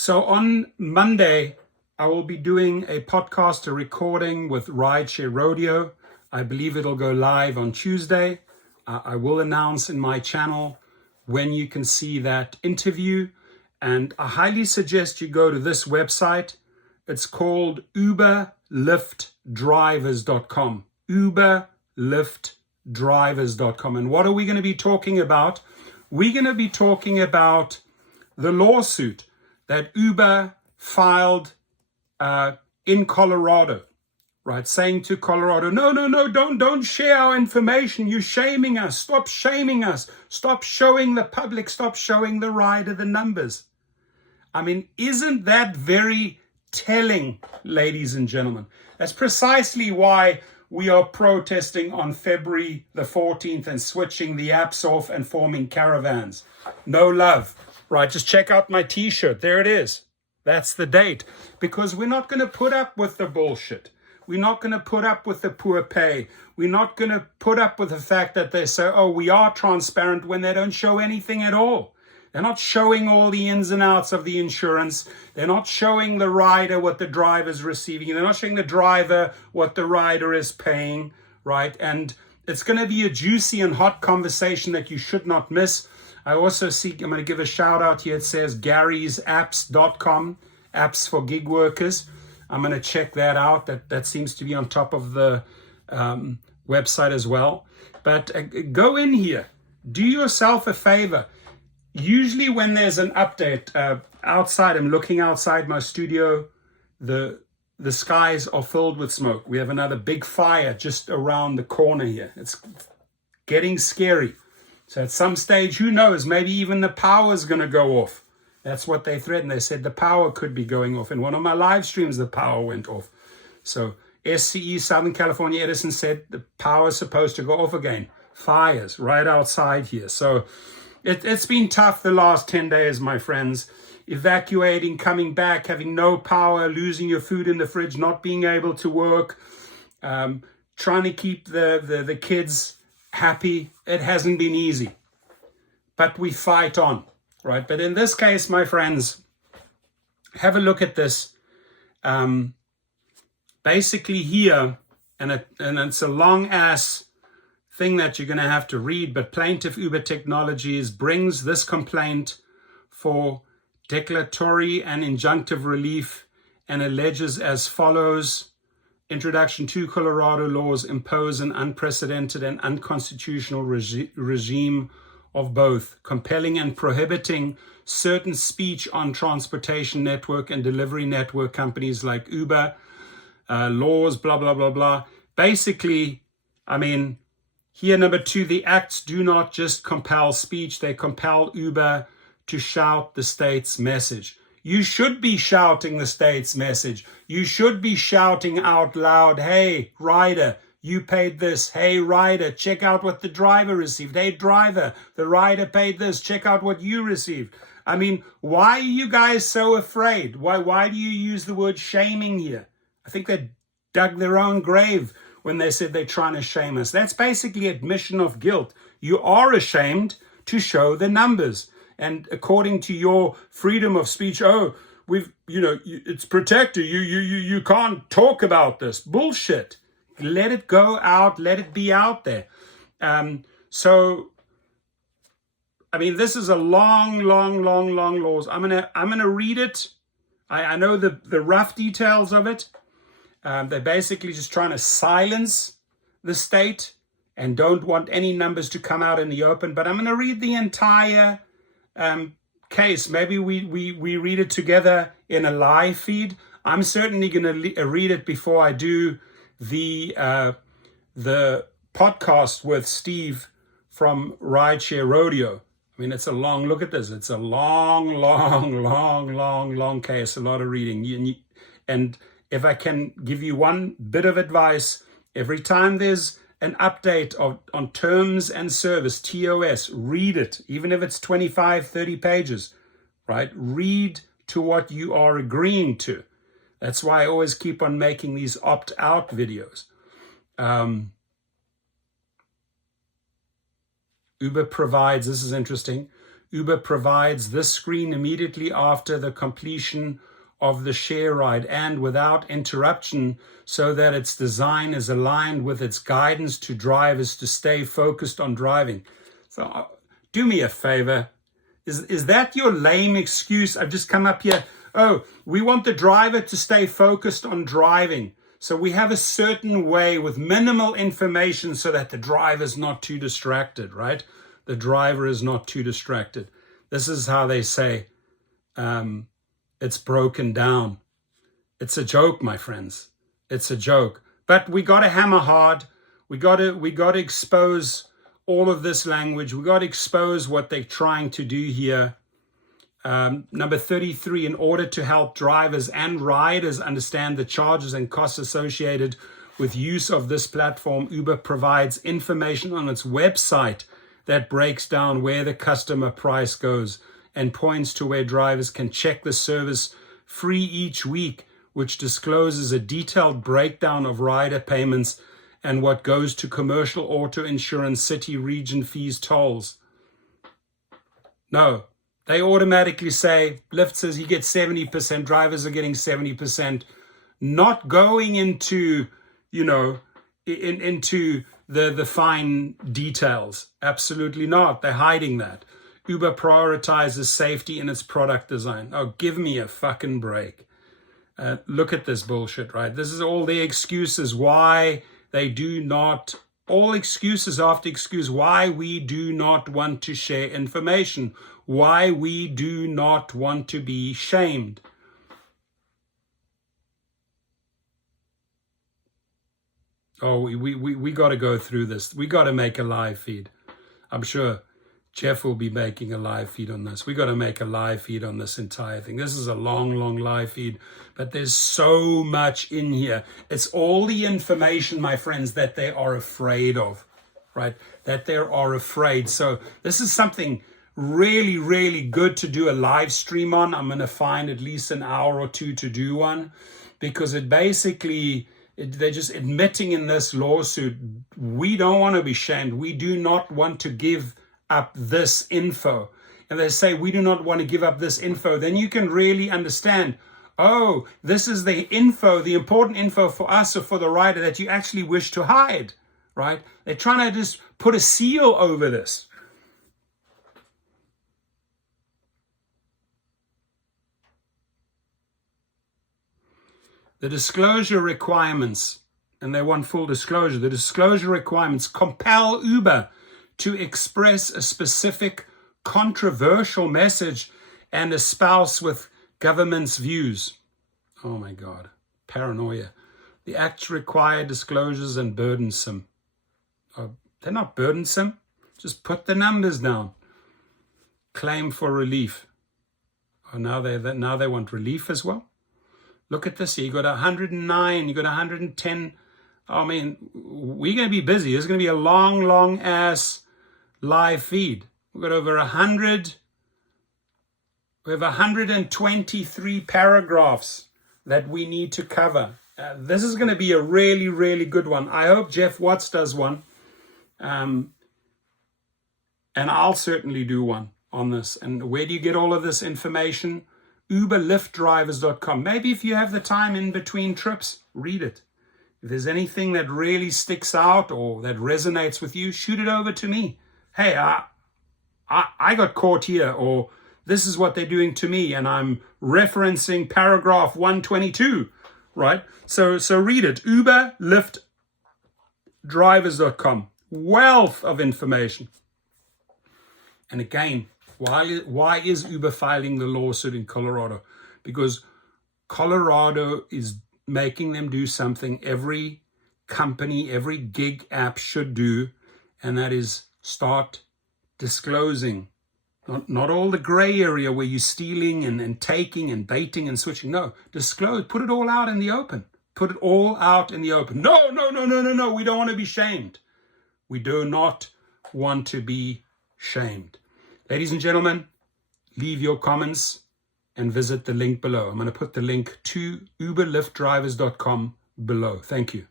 So on Monday, I will be doing a podcast, a recording with Rideshare Rodeo. I believe it'll go live on Tuesday. I will announce in my channel when you can see that interview. And I highly suggest you go to this website. It's called UberLiftDrivers.com. UberLiftDrivers.com. And what are we going to be talking about? We're going to be talking about the lawsuit that Uber filed in Colorado, right? Saying to Colorado, no, don't share our information. You're shaming us. Stop shaming us. Stop showing the public. Stop showing the rider the numbers. I mean, isn't that very telling, ladies and gentlemen? That's precisely why we are protesting on February the 14th and switching the apps off and forming caravans. No love, right? Just check out my t-shirt. There it is. That's the date. Because we're not going to put up with the bullshit. We're not going to put up with the poor pay. We're not going to put up with the fact that they say, oh, we are transparent, when they don't show anything at all. They're not showing all the ins and outs of the insurance. They're not showing the rider what the driver's receiving. They're not showing the driver what the rider is paying, right? And it's going to be a juicy and hot conversation that you should not miss. I also see, I'm going to give a shout out here. It says GarysApps.com, apps for gig workers. I'm going to check that out. That seems to be on top of the website as well. But go in here. Do yourself a favor. Usually when there's an update outside, I'm looking outside my studio, the skies are filled with smoke. We have another big fire just around the corner here. It's getting scary. So at some stage, who knows, maybe even the power is going to go off. That's what they threatened. They said the power could be going off. In one of my live streams, the power went off. So SCE, Southern California Edison, said the power is supposed to go off again. Fires right outside here. So it's been tough the last 10 days, my friends. Evacuating, coming back, having no power, losing your food in the fridge, not being able to work, trying to keep the kids happy. It hasn't been easy, but we fight on, right? But in this case, my friends, have a look at this. Basically here, and it's a long ass thing that you're going to have to read, but Plaintiff Uber Technologies brings this complaint for declaratory and injunctive relief and alleges as follows: Introduction to Colorado laws impose an unprecedented and unconstitutional regime of both compelling and prohibiting certain speech on transportation network and delivery network companies like Uber, laws, blah, blah, blah, blah. Basically, I mean, here, number 2, the acts do not just compel speech, they compel Uber to shout the state's message. You should be shouting the state's message. You should be shouting out loud, hey, rider, you paid this. Hey, rider, check out what the driver received. Hey, driver, the rider paid this. Check out what you received. I mean, why are you guys so afraid? Why do you use the word shaming here? I think they dug their own grave when they said they're trying to shame us. That's basically admission of guilt. You are ashamed to show the numbers. And according to your freedom of speech, it's protected. You can't talk about this. Bullshit. Let it go out. Let it be out there. So, I mean, this is a long laws. I'm gonna read it. I know the rough details of it. They're basically just trying to silence the state and don't want any numbers to come out in the open. But I'm going to read the entire case. Maybe we read it together in a live feed. I'm certainly going to read it before I do the podcast with Steve from Rideshare Rodeo. I mean, it's a long, look at this. It's a long case, a lot of reading. And if I can give you one bit of advice, every time there's an update on terms and service, TOS, read it, even if it's 25, 30 pages, right? Read to what you are agreeing to. That's why I always keep on making these opt-out videos. Uber provides, this is interesting, Uber provides this screen immediately after the completion of the share ride and without interruption, so that its design is aligned with its guidance to drivers to stay focused on driving. So do me a favor. Is that your lame excuse? I've just come up here. Oh, we want the driver to stay focused on driving. So we have a certain way with minimal information so that the driver's not too distracted, right? The driver is not too distracted. This is how they say it's broken down. It's a joke, my friends. It's a joke. But we got to hammer hard. We got to expose all of this language. We got to expose what they're trying to do here. Number 33, in order to help drivers and riders understand the charges and costs associated with use of this platform, Uber provides information on its website that breaks down where the customer price goes and points to where drivers can check the service free each week, which discloses a detailed breakdown of rider payments and what goes to commercial auto insurance, city, region fees, tolls. No. They automatically say, Lyft says he gets 70%, drivers are getting 70%, not going into, into the fine details. Absolutely not. They're hiding that. Uber prioritizes safety in its product design. Oh, give me a fucking break. Look at this bullshit, right? This is all the excuses why they do not, all excuses after excuse, why we do not want to share information, why we do not want to be shamed. Oh, we got to go through this. We got to make a live feed. I'm sure Jeff will be making a live feed on this. We got to make a live feed on this entire thing. This is a long live feed, but there's so much in here. It's all the information, my friends, that they are afraid of, right? That they are afraid. So this is something really, really good to do a live stream on. I'm going to find at least an hour or two to do one, because it basically, they're just admitting in this lawsuit, we don't want to be shamed. We do not want to give up this info. And they say, we do not want to give up this info. Then you can really understand, oh, this is the info, the important info for us or for the rider that you actually wish to hide, right? They're trying to just put a seal over this. The disclosure requirements, and they want full disclosure, the disclosure requirements compel Uber to express a specific controversial message and espouse with government's views. Oh my God, paranoia. The acts require disclosures and burdensome. Oh, they're not burdensome. Just put the numbers down. Claim for relief. Oh, now they want relief as well. Look at this here. You got 109, you got 110. I mean, we're going to be busy. There's going to be a long ass live feed. We've got over 100. We have 123 paragraphs that we need to cover. This is going to be a really, really good one. I hope Jeff Watts does one. And I'll certainly do one on this. And where do you get all of this information? UberLiftDrivers.com. Maybe if you have the time in between trips, read it. If there's anything that really sticks out or that resonates with you, shoot it over to me. Hey, I got caught here, or this is what they're doing to me, and I'm referencing paragraph 122, right? So read it. UberLiftDrivers.com. Wealth of information. And again, why is Uber filing the lawsuit in Colorado? Because Colorado is making them do something every company, every gig app should do, and that is start disclosing. Not all the gray area where you're stealing and taking and baiting and switching. No, disclose. Put it all out in the open. Put it all out in the open. No. We don't want to be shamed. We do not want to be shamed. Ladies and gentlemen, leave your comments and visit the link below. I'm going to put the link to UberLiftDrivers.com below. Thank you.